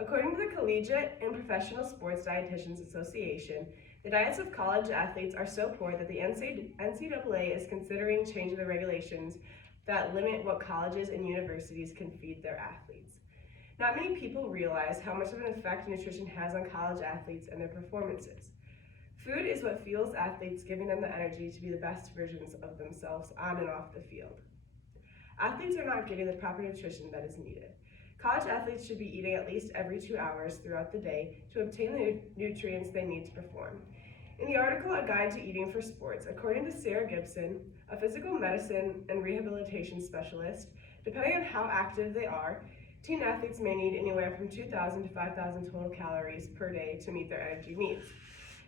According to the Collegiate and Professional Sports Dietitians Association, the diets of college athletes are so poor that the NCAA is considering changing the regulations that limit what colleges and universities can feed their athletes. Not many people realize how much of an effect nutrition has on college athletes and their performances. Food is what fuels athletes, giving them the energy to be the best versions of themselves on and off the field. Athletes are not getting the proper nutrition that is needed. College athletes should be eating at least every 2 hours throughout the day to obtain the nutrients they need to perform. In the article, A Guide to Eating for Sports, according to Sarah Gibson, a physical medicine and rehabilitation specialist, depending on how active they are, teen athletes may need anywhere from 2,000 to 5,000 total calories per day to meet their energy needs.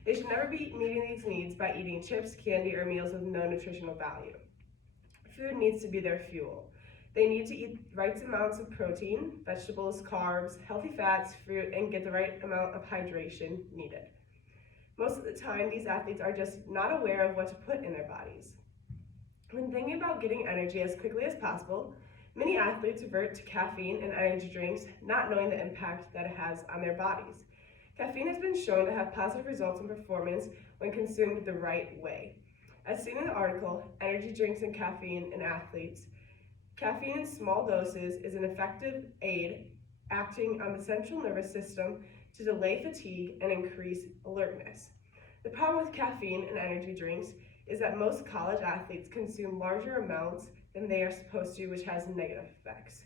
They should never be meeting these needs by eating chips, candy, or meals with no nutritional value. Food needs to be their fuel. They need to eat right amounts of protein, vegetables, carbs, healthy fats, fruit, and get the right amount of hydration needed. Most of the time, these athletes are just not aware of what to put in their bodies. When thinking about getting energy as quickly as possible, many athletes revert to caffeine and energy drinks, not knowing the impact that it has on their bodies. Caffeine has been shown to have positive results in performance when consumed the right way. As seen in the article, Energy Drinks and Caffeine in Athletes, caffeine in small doses is an effective aid acting on the central nervous system to delay fatigue and increase alertness. The problem with caffeine in energy drinks is that most college athletes consume larger amounts than they are supposed to, which has negative effects.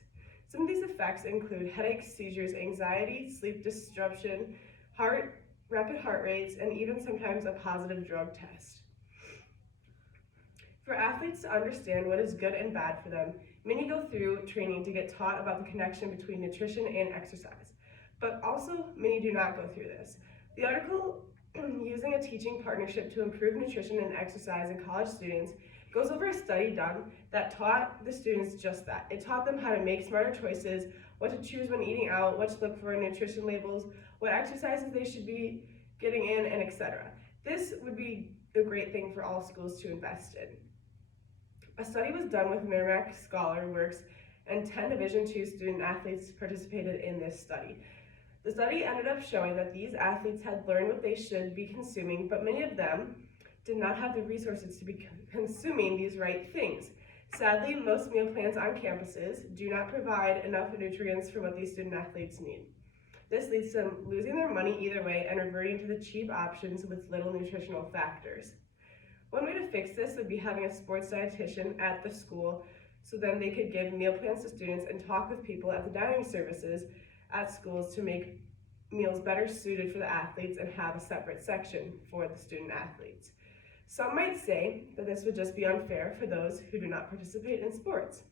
Some of these effects include headaches, seizures, anxiety, sleep disruption, rapid heart rates, and even sometimes a positive drug test. For athletes to understand what is good and bad for them, many go through training to get taught about the connection between nutrition and exercise, but also many do not go through this. The article, Using a Teaching Partnership to Improve Nutrition and Exercise in College Students, goes over a study done that taught the students just that. It taught them how to make smarter choices, what to choose when eating out, what to look for in nutrition labels, what exercises they should be getting in, and etc. This would be a great thing for all schools to invest in. A study was done with Merrimack Scholar Works, and 10 Division II student athletes participated in this study. The study ended up showing that these athletes had learned what they should be consuming, but many of them did not have the resources to be consuming these right things. Sadly, most meal plans on campuses do not provide enough nutrients for what these student athletes need. This leads to them losing their money either way and reverting to the cheap options with little nutritional factors. One way to fix this would be having a sports dietitian at the school so then they could give meal plans to students and talk with people at the dining services at schools to make meals better suited for the athletes and have a separate section for the student athletes. Some might say that this would just be unfair for those who do not participate in sports.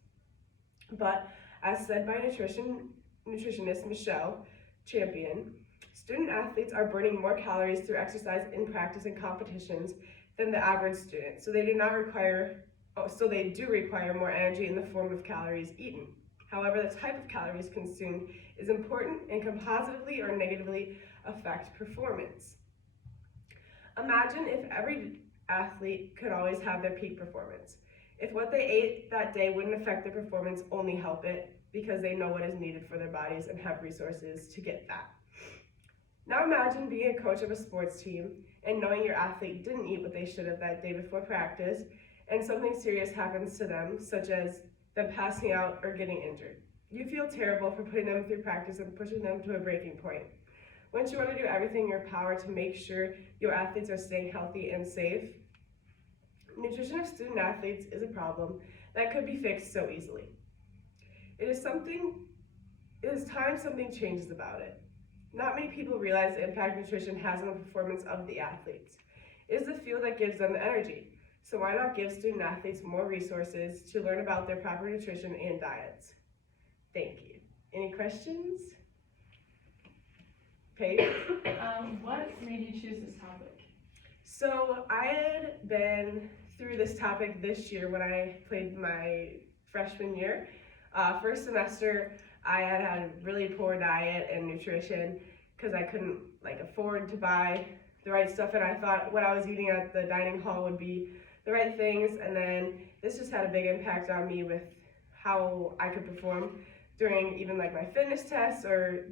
But as said by nutritionist Michelle Champion, student athletes are burning more calories through exercise in practice and competitions than the average student, so they do require more energy in the form of calories eaten. However, the type of calories consumed is important and can positively or negatively affect performance. Imagine if every athlete could always have their peak performance. If what they ate that day wouldn't affect their performance, only help it because they know what is needed for their bodies and have resources to get that. Now imagine being a coach of a sports team and knowing your athlete didn't eat what they should have that day before practice and something serious happens to them, such as them passing out or getting injured. You feel terrible for putting them through practice and pushing them to a breaking point. Wouldn't you want to do everything in your power to make sure your athletes are staying healthy and safe? Nutrition of student athletes is a problem that could be fixed so easily. It is time something changes about it. Not many people realize the impact nutrition has on the performance of the athletes. It is the fuel that gives them the energy. So why not give student athletes more resources to learn about their proper nutrition and diets? Thank you. Any questions? Paige? What made you choose this topic? So I had been through this topic this year when I played my freshman year. First semester, I had a really poor diet and nutrition because I couldn't afford to buy the right stuff, and I thought what I was eating at the dining hall would be the right things, and then this just had a big impact on me with how I could perform during even my fitness tests or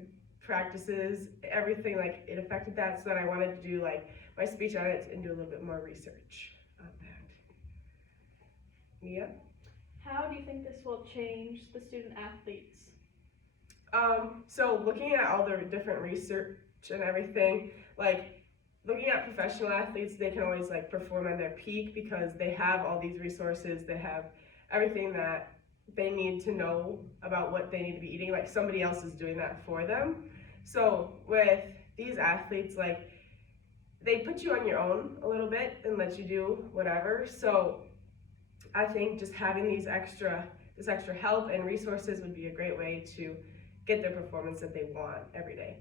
practices, everything, like it affected that, so then I wanted to do like my speech on it and do a little bit more research on that. Yeah. How do you think this will change the student athletes? So looking at all the different research and everything, like looking at professional athletes, they can always like perform at their peak because they have all these resources, they have everything that they need to know about what they need to be eating, like somebody else is doing that for them. So with these athletes, like they put you on your own a little bit and let you do whatever. So I think just having this extra help and resources would be a great way to get their performance that they want every day.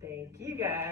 Thank you guys.